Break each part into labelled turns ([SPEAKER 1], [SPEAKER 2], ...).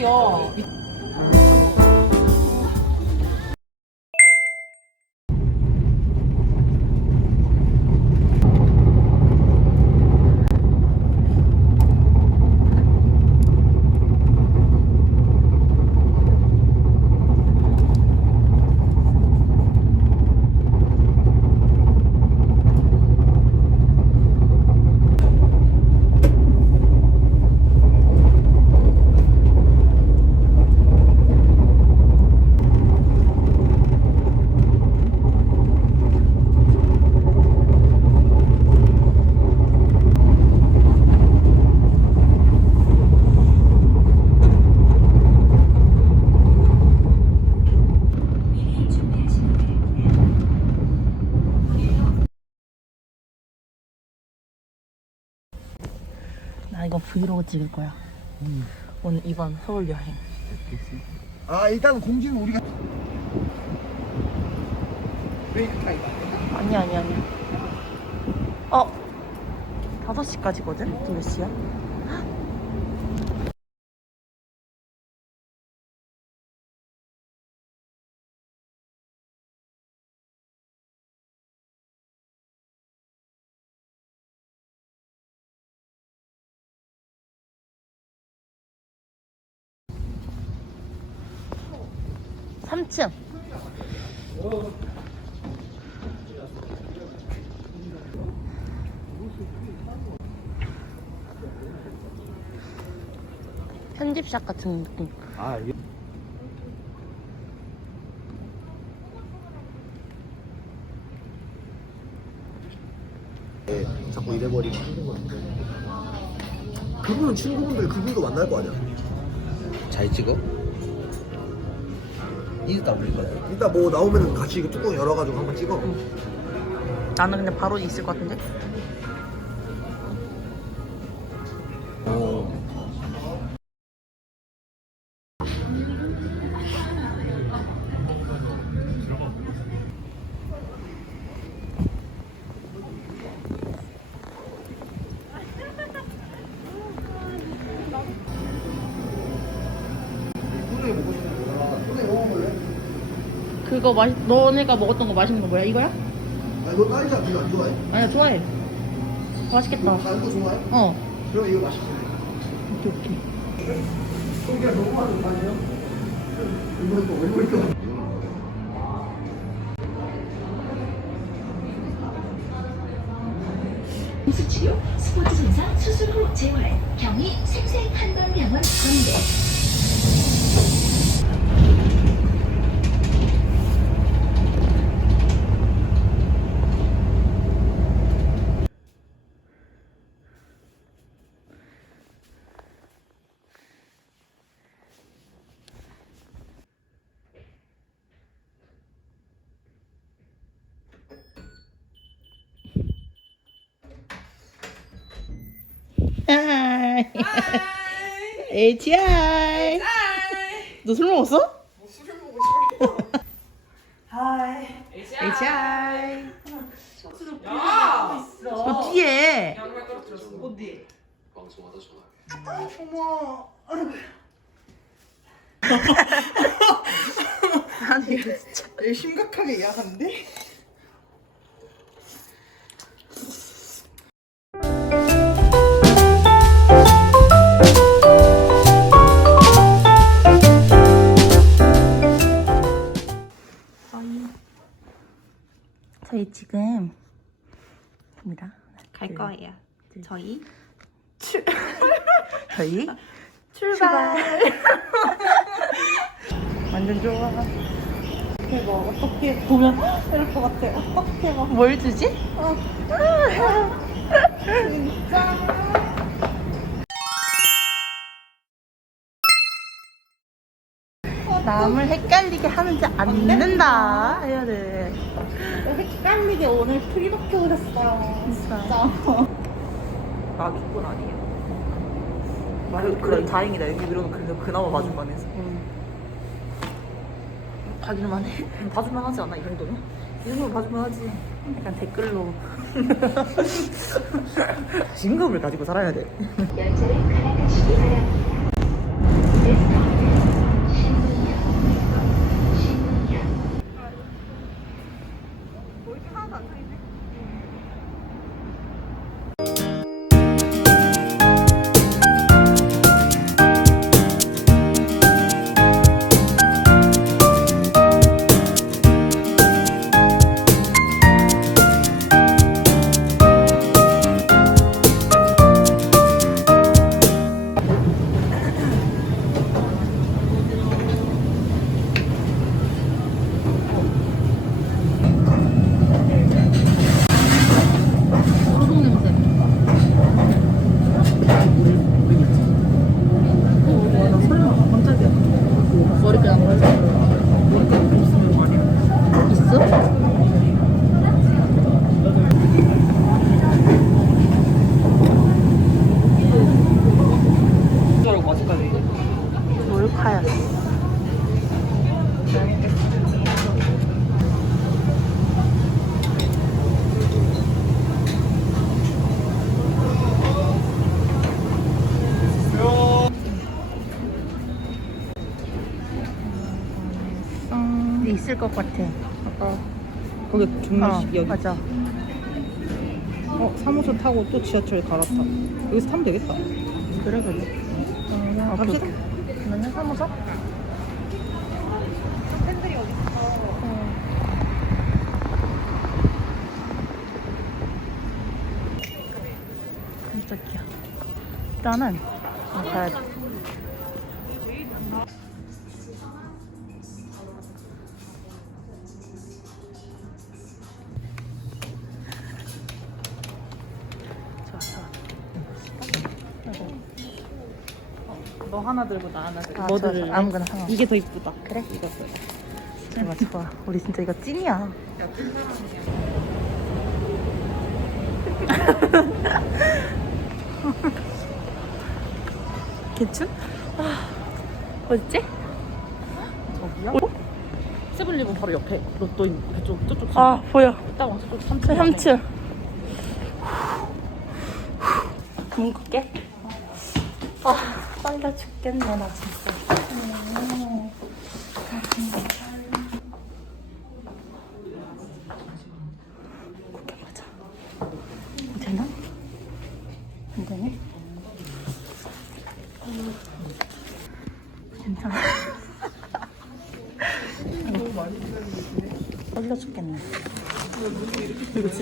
[SPEAKER 1] 귀여워. 나 이거 브이로그 찍을 거야. 오늘 이번 서울 여행.
[SPEAKER 2] 아 일단 공지는 우리가 브레이크 타임
[SPEAKER 1] 아니 아니 아니. 어. 5시까지거든? 또몇 시야? 삼층 편집샵 같은 느낌.
[SPEAKER 2] 아 네, 자꾸 이래버리면 그분은 친구분들 그분도 만날 거 아니야
[SPEAKER 3] 잘 찍어? 안 보일 거야.
[SPEAKER 2] 이따 뭐 나오면은 같이 이거 뚜껑 열어가지고 한번 찍어
[SPEAKER 1] 나는 근데 바로 있을 것 같은데? 그거 맛 너네가 먹었던 거 맛있는 거 뭐야? 이거야?
[SPEAKER 2] 아 이거 딸기가 네가 안 좋아해?
[SPEAKER 1] 아니야 좋아해. 맛있겠다.
[SPEAKER 2] 다른 거 좋아해?
[SPEAKER 1] 어.
[SPEAKER 2] 그럼 이거 맛있어
[SPEAKER 1] 오케이 오케이.
[SPEAKER 2] 소기가 너무 많은 거 아니야? 이거 또왜 그럴까?
[SPEAKER 4] 수치료, 스포츠 증상, 수술 후 재활, 경위, 생생 한방병원 광대.
[SPEAKER 1] 하이. HI. 너 술 먹었어?
[SPEAKER 5] 술을 먹고 싶어.
[SPEAKER 1] 저희 지금 갑니다.
[SPEAKER 6] 갈 거예요. 저희
[SPEAKER 1] 저희
[SPEAKER 6] 출발.
[SPEAKER 1] 완전 좋아. 대박. 어떻게 보면 이럴 것 같아. 어떻게 막. 뭘 주지? 남을 헷갈리게 하는지 않는다 해야 돼.
[SPEAKER 6] 헷갈리게 오늘 프리버큐 그랬어요.
[SPEAKER 1] 진짜.
[SPEAKER 5] 마주권 아니에요? 그, 그래, 다행이다. 여기 밀어놓고 그래서 그나마 마주만 해서.
[SPEAKER 1] 가길만 해.
[SPEAKER 5] 음, 봐주만 하지 않아, 이 정도면? 이 정도면 봐주만 하지.
[SPEAKER 1] 약간 댓글로.
[SPEAKER 5] 자신감을 가지고 살아야 돼.
[SPEAKER 4] 열차를 갈아타시기 바랍니다.
[SPEAKER 1] 것 같아.
[SPEAKER 5] 거기 종로
[SPEAKER 1] 어,
[SPEAKER 5] 여기.
[SPEAKER 1] 맞아.
[SPEAKER 5] 어 사무소 타고 또 지하철 갈아타. 여기서 타면 되겠다.
[SPEAKER 1] 그래 그래.
[SPEAKER 5] 아, 갑시다.
[SPEAKER 1] 그러면 사무소? 깜짝이야. 일단은 어, 가야 돼.
[SPEAKER 5] 하나 들고 나 하나 들고.
[SPEAKER 1] 아,
[SPEAKER 5] 뭐
[SPEAKER 1] 좋아,
[SPEAKER 5] 들을래?
[SPEAKER 1] 좋아. 아무거나 상관없어.
[SPEAKER 5] 이게 더 이쁘다.
[SPEAKER 1] 그래?
[SPEAKER 5] 이거 써.
[SPEAKER 1] 좋아, 좋아. 우리 진짜 이거 찐이야. 개춘? 아, 어딨지?
[SPEAKER 5] 저기야? 세븐리본 바로 옆에 로또 있는 그쪽 저쪽.
[SPEAKER 1] 아, 보여.
[SPEAKER 5] 딱 와서
[SPEAKER 1] 저저
[SPEAKER 5] 3층.
[SPEAKER 1] 삼층. 뭉글게. 아, 떨려 죽겠네, 나 진짜. 괜찮아. 떨려 죽겠네.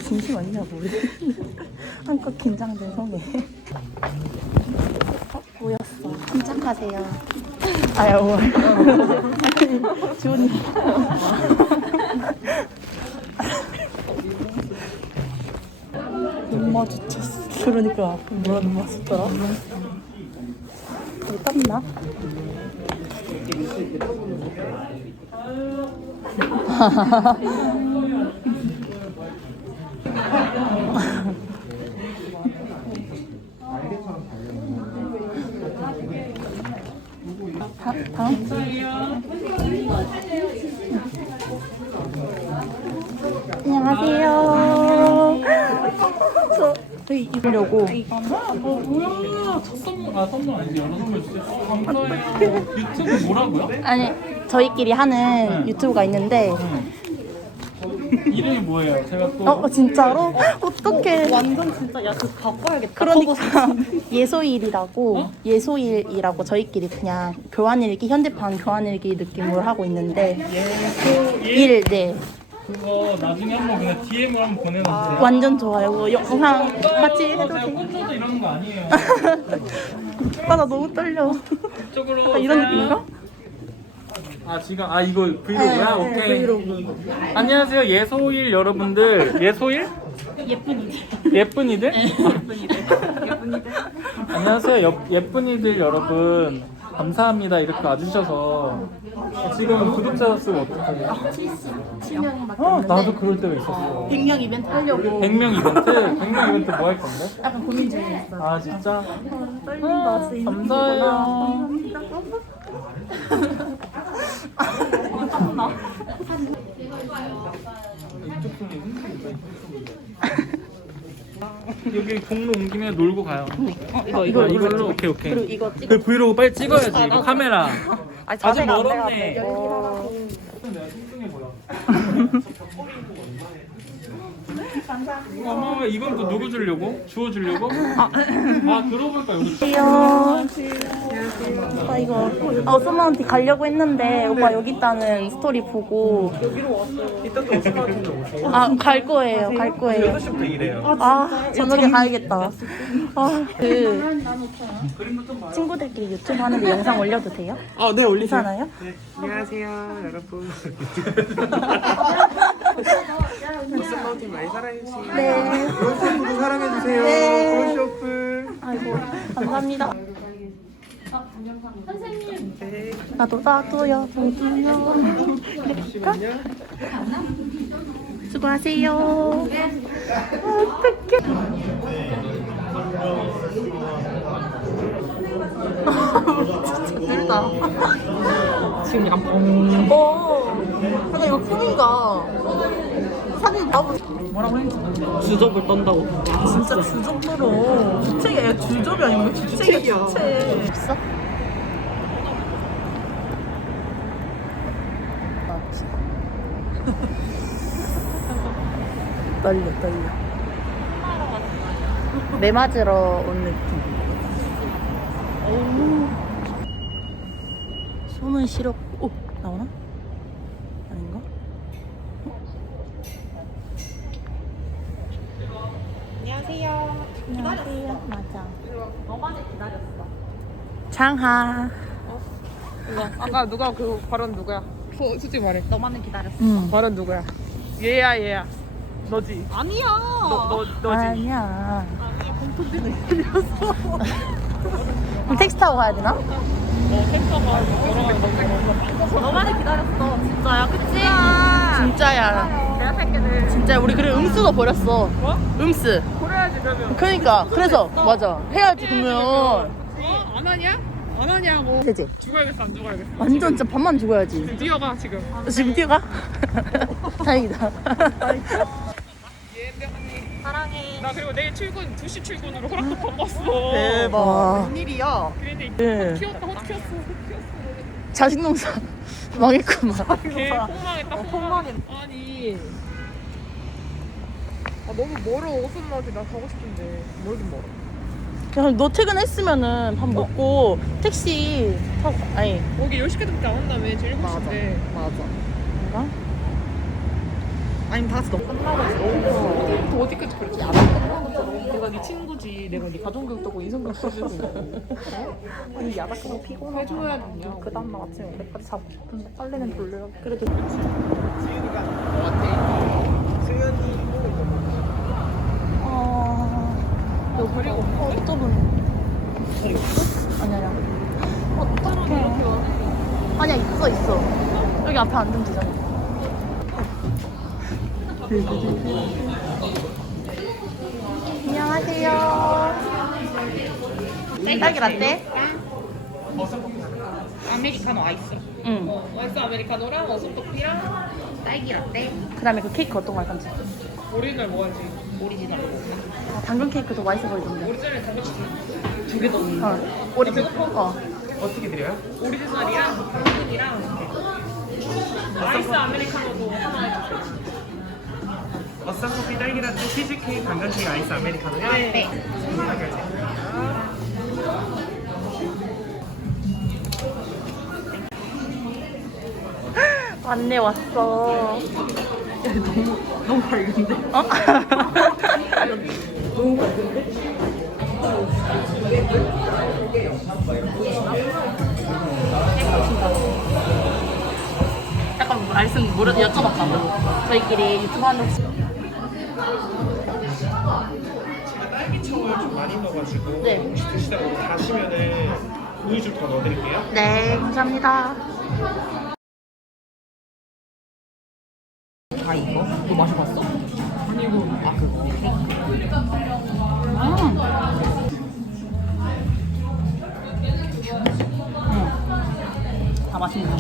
[SPEAKER 1] 진심 아니냐고 한껏 긴장된 성에 어? 모였어 침착하세요. 아유. 주원이 눈 마주쳤어 그러니까 뭐라 눈 마주쳤더라 여기 땀나? 안녕하세요. 저 저희 입으려고.
[SPEAKER 7] 어 뭐야. 첫 선물 아 선물 아니지. 여러 선물 주세요 어, 감사해요. 유튜브 뭐라고요?
[SPEAKER 1] 아니 저희끼리 하는 유튜브가 있는데
[SPEAKER 7] 이름이 뭐예요? 제가 또
[SPEAKER 1] 어 진짜로 어떻게
[SPEAKER 5] 완전 진짜 야 그거 바꿔야겠다.
[SPEAKER 1] 그러니까 예소일이라고 예소일이라고 저희끼리 그냥 교환일기 현대판 교환일기 느낌으로 하고 있는데 일 네.
[SPEAKER 7] 그거 나중에 한번 그냥 DM으로 한번 보내주세요
[SPEAKER 1] 완전 좋아요. 영상 같이 해도
[SPEAKER 7] 제가
[SPEAKER 1] 돼.
[SPEAKER 7] 혼자서 이러는 거 아니에요
[SPEAKER 1] 아, 나 너무 떨려.
[SPEAKER 7] 이쪽으로
[SPEAKER 1] 약간 이런
[SPEAKER 7] 오세요.
[SPEAKER 1] 느낌인가?
[SPEAKER 7] 아 지금 아 이거 브이로그야?
[SPEAKER 1] 네,
[SPEAKER 7] 오케이
[SPEAKER 1] 브이로그.
[SPEAKER 7] 안녕하세요 예소일 여러분들 예소일? 예쁜이들 예쁜이들? 예쁜이들 안녕하세요 여- 예쁜이들 여러분 감사합니다 이렇게 와주셔서 지금 구독자 수가 어떻게 돼요?
[SPEAKER 1] 7명밖에
[SPEAKER 7] 어, 나도
[SPEAKER 1] 없는데
[SPEAKER 7] 그럴 때가 있었어
[SPEAKER 1] 100명 이벤트 하려고
[SPEAKER 7] 100명 이벤트? 100명 이벤트 뭐 할 건데?
[SPEAKER 1] 약간 고민 중에 있어.
[SPEAKER 7] 아 진짜?
[SPEAKER 1] 떨린다. 진짜
[SPEAKER 7] 감사해요 여기 종로 온 김에 놀고 가요.
[SPEAKER 1] 이거
[SPEAKER 7] 이거 이걸로 오케이 오케이.
[SPEAKER 1] 그리고 이거 찍어.
[SPEAKER 7] 그 브이로그 빨리 찍어야지. 이거 카메라.
[SPEAKER 1] 아니
[SPEAKER 7] 아직
[SPEAKER 1] 자세가 안
[SPEAKER 7] 멀었네.
[SPEAKER 1] 돼가지고. 어.
[SPEAKER 7] 내가 뚱뚱해 보여. 어머 이건 또 누구 주려고? 주워 주려고? 아 보니까 여기
[SPEAKER 1] 귀여워. 오빠 이거 아, 오스마한테 가려고 했는데 오빠 여기 있다는 스토리 보고
[SPEAKER 2] 이따 또 오스마한테 오세요.
[SPEAKER 1] 아 갈 거예요. 갈 거예요.
[SPEAKER 2] 8시부터 일해요.
[SPEAKER 1] 아 저녁에 가야겠다. 아 그 친구들끼리 유튜브 하는데 영상 올려도 돼요?
[SPEAKER 2] 아, 네, 올리세요.
[SPEAKER 1] 괜찮아요?
[SPEAKER 2] 안녕하세요, 여러분. 오스마한테 많이 사랑해주세요.
[SPEAKER 1] 네.
[SPEAKER 2] 롤쇼프도 사랑해주세요.
[SPEAKER 1] 네.
[SPEAKER 2] 롤쇼프.
[SPEAKER 1] 아이고 감사합니다. 나도 나도요. 저도요. 그럴까? 수고하세요. 어떡해. 진짜 늘다.
[SPEAKER 7] 지금 약간 뻥
[SPEAKER 1] 어. 근데 이거 꿈인가? 사진 나무
[SPEAKER 7] 뭐라고 했지?
[SPEAKER 1] 주접을 떤다고. 진짜 주접으로. 주책이야. 주접이 아니고 주책이야. 주책. 없어? 맞지. 떨려, 떨려. 매 맞으러 온 느낌. 오. 손은 시렵고, 오, 나오나? 아닌가? 안녕하세요. 맞아. 너만을 기다렸어. 장하.
[SPEAKER 8] 아까 누가 그 발언 누구야? 소, 솔직히 말해.
[SPEAKER 1] 너만을 기다렸어.
[SPEAKER 8] 음. 발언 누구야? 얘야 얘야. 너지?
[SPEAKER 1] 아니야.
[SPEAKER 8] 너, 너, 너 지?
[SPEAKER 1] 아니야. 그럼 택시 타고 가야 되나? 너만을 기다렸어. 진짜야, 그치? 진짜야.
[SPEAKER 8] 내가 살게 돼.
[SPEAKER 1] 진짜 우리 그래 음수도 버렸어.
[SPEAKER 8] 뭐?
[SPEAKER 1] 음수.
[SPEAKER 8] 그래야지 그러면.
[SPEAKER 1] 그러니까 그래서 맞아 해야지 그러면.
[SPEAKER 8] 어? 안 하냐? 안 하냐고.
[SPEAKER 1] 되지.
[SPEAKER 8] 죽어야겠어 안 죽어야겠어.
[SPEAKER 1] 완전 진짜 밥만 죽어야지.
[SPEAKER 8] 지금 뛰어가 지금.
[SPEAKER 1] 지금 뛰어가? 다행이다.
[SPEAKER 8] 나 그리고 내일 출근 2시 출근으로 허락도 바꿨어.
[SPEAKER 1] 와.
[SPEAKER 8] 웬일이야? 그런데
[SPEAKER 1] 네.
[SPEAKER 8] 키웠다 헛 키웠어.
[SPEAKER 1] 자식 농사 망했구만.
[SPEAKER 8] 걔 폭망했다 폭망했다. 아니. 아 너무 멀어 오순마한테 나 가고 싶은데 멀긴 멀어.
[SPEAKER 1] 그냥 너 퇴근했으면은 밥 먹고 택시 타고 가- 아니
[SPEAKER 8] 여기 10시까지밖에 안 한다며 제일 7시인데.
[SPEAKER 1] 맞아. 뭔가?
[SPEAKER 8] 아니면 다 같이 너 끝나고 또 어디까지 그랬지? 내가 네 친구지. 내가 네 가정교육하고 인성교육 시주고.
[SPEAKER 1] 아니 야작하고 피곤해.
[SPEAKER 8] 해줘야 되냐?
[SPEAKER 1] 그 다음날 아침에 오래까지 자고 싶은데 빨래는 돌려요. 그래도 어... 너 그리고 어떤 아니 아니야. 어떡해. 아니야 있어 있어. 여기 앞에 앉으면 되잖아. 안녕하세요. 딸기 라떼?
[SPEAKER 8] 아메리카노 아이스.
[SPEAKER 1] 응.
[SPEAKER 8] 아이스 아메리카노랑 어슴토피랑 딸기 라떼.
[SPEAKER 1] 그 다음에 그 케이크 어떤 거 할 건지.
[SPEAKER 8] 오리지널 먹어야지.
[SPEAKER 1] 오리지널. 어, 당근 케이크도 맛있어 보이던데.
[SPEAKER 8] 오리지널 단무지 두개 더. 넣는
[SPEAKER 1] 어. 오리지널. 어.
[SPEAKER 2] 어떻게 드려요?
[SPEAKER 8] 오리지널이랑 당근이랑 아이스 아메리카노도 하나 해주세요.
[SPEAKER 9] 어썸 커피 딸기라떼 치즈 케이크 당근 케이크 아이스 아메리카노요?
[SPEAKER 8] 네.
[SPEAKER 1] 왔네 왔어. 너무 너무 밝은데? 어? 너무 밝은데? 약간 말씀 모르 여쭤봤다고 저희끼리 유튜브 하는
[SPEAKER 9] 제가 딸기청을 좀 많이 넣어가지고
[SPEAKER 1] 네.
[SPEAKER 9] 혹시 드시다가 가시면은 우유 좀 더 넣어드릴게요.
[SPEAKER 1] 네 감사합니다.
[SPEAKER 8] 아 이거? 너 마셔봤어? 아니 이거 아 그거
[SPEAKER 1] 다 맛있는 거.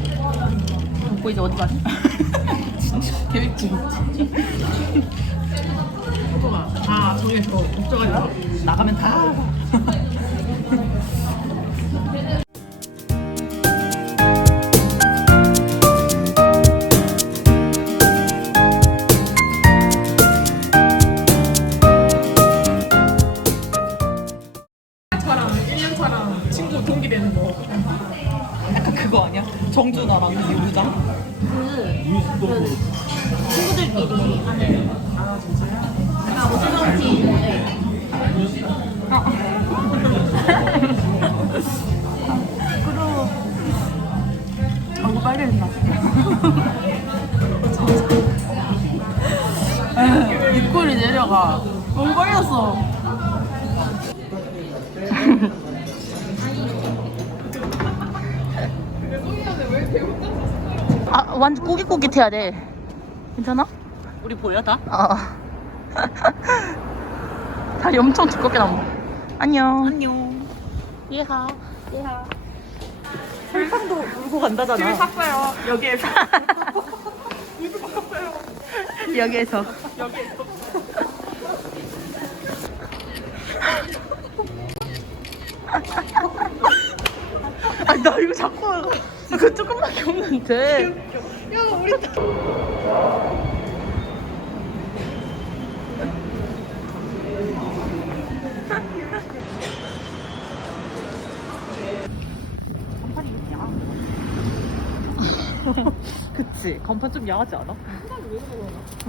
[SPEAKER 1] 먹고 이제 어디 가지? 진짜 계획.
[SPEAKER 5] 소정아. 아, 저기 저 마. 나가면 다. 차랑 친구 동기 되는 거. 약간 그거 아니야? 정준하랑 유부장?
[SPEAKER 1] 친구들끼리 하는.
[SPEAKER 5] 얼굴 빨개진다. 입꼬리 내려가. 너무 빨렸어.
[SPEAKER 1] 완전 꼬깃꼬깃해야 돼. 괜찮아?
[SPEAKER 5] 우리 보여 다?
[SPEAKER 1] 어. 다리 엄청 두껍게 나온다. 안녕.
[SPEAKER 5] 안녕.
[SPEAKER 1] 예하. 예하.
[SPEAKER 5] 설탕도 울고 간다잖아. 줄 샀어요. 여기에서.
[SPEAKER 1] 여기에서. 아, 나 이거 자꾸 그 조금밖에 없는데.
[SPEAKER 5] 그치. 간판 좀 야하지 않아?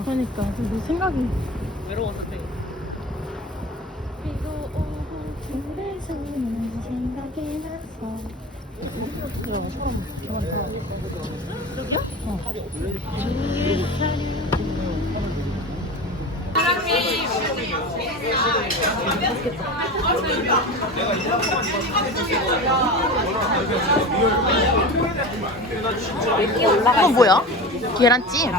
[SPEAKER 1] 그러니까 내 생각이.
[SPEAKER 5] 외로워서 돼.
[SPEAKER 1] 이 건 뭐야? 계란찜.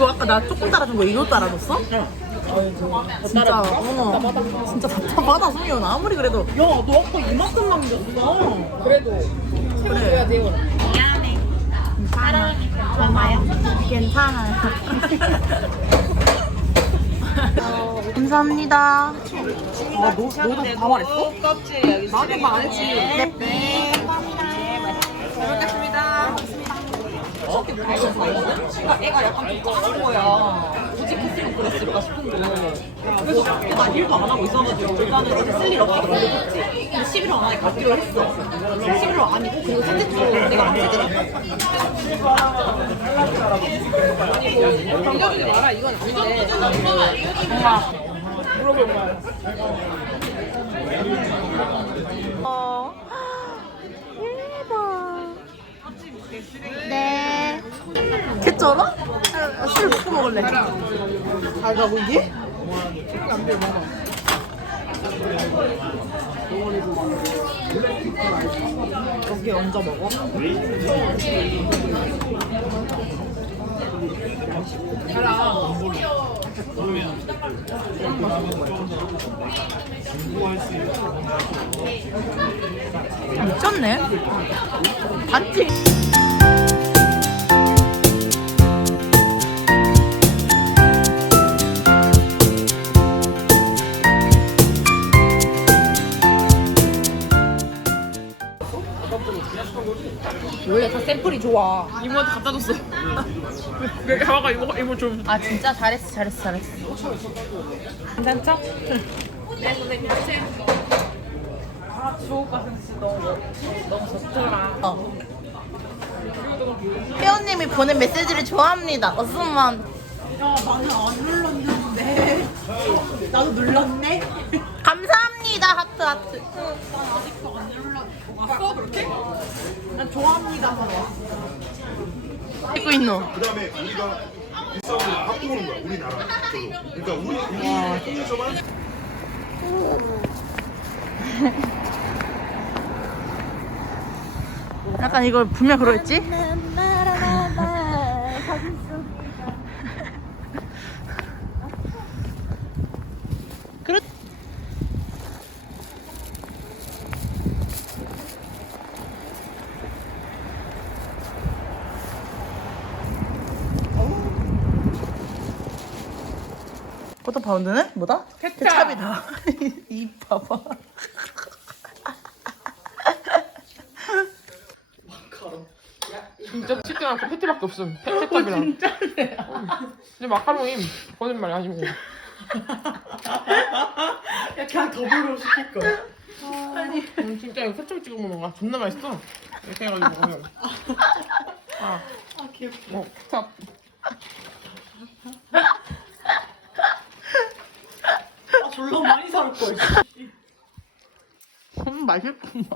[SPEAKER 5] 이거 아까 나 조금 따라준 거 이거 따라줬어? 응. 진짜. 어? 진짜 답답하다 승현 아무리 그래도. 야너 아까 이만큼 남겼어. 그래도 그래.
[SPEAKER 1] 괜찮아요. 감사합니다.
[SPEAKER 5] 아, 너, 너도 다 말했어? 나도 말안 했지. 네. 잘 애가 약간 좀 까는 거야. 굳이 키스로 그랬을까 싶은 거. 그래서 난 일도 안 하고 있어가지고 일단은 이제 쓸일 없어서 그랬지. 근데 11월 안에 가기로 했어. 11월 아니고 그리고 셋째 주 내가 안 쓰더라. 당겨주지 마라. 이건 안 돼.
[SPEAKER 1] 어. 네.
[SPEAKER 5] 개쩔어? 아, 술 먹고 먹을래. 잘 가고 이게? 여기 얹어 먹어?
[SPEAKER 1] 미쳤네. 맞지?
[SPEAKER 5] 좋아. 이모한테 갖다 줬어. 여기 가봐가 이모 이모 좀.
[SPEAKER 1] 아 진짜 잘했어 잘했어 잘했어.
[SPEAKER 5] 괜찮죠? 네 선생님 하세요. 아 주옥 같은 진짜 너무 너무 좋더라.
[SPEAKER 1] 어. 회원님이 보낸 메시지를 좋아합니다. 어스만
[SPEAKER 5] 야 나는 안 눌렀는데 나도 눌렀네.
[SPEAKER 1] 감사합니다 하트 하트.
[SPEAKER 5] 난 아직도 안 눌렀. 왔어 그렇게? 난 좋아합니다.
[SPEAKER 1] 찍고 있노.
[SPEAKER 2] 그다음에 우리가 이 싸움을 바꾸는 거야 우리나라 쪽으로. 그러니까 우리 우리 통일서만
[SPEAKER 1] 약간 이걸 분명 그러겠지? 포터 파운드는 뭐다? 케찹이다. 이 봐봐.
[SPEAKER 8] 진짜 치킨 않고 패티밖에 없음. 패, 케찹이랑. 진짜네. 근데 마카롱이 거짓말이 아니고.
[SPEAKER 5] 야 그냥 더블로 시킬 거야.
[SPEAKER 8] 음, 진짜 이거 케찹 찍어 먹는 거야. 존나 맛있어. 이렇게 해가지고 먹으면. 아,
[SPEAKER 5] 아 귀엽다.
[SPEAKER 8] 뭐 케찹.
[SPEAKER 5] 아 졸라 많이 살 걸.
[SPEAKER 8] 음, 맛있구만.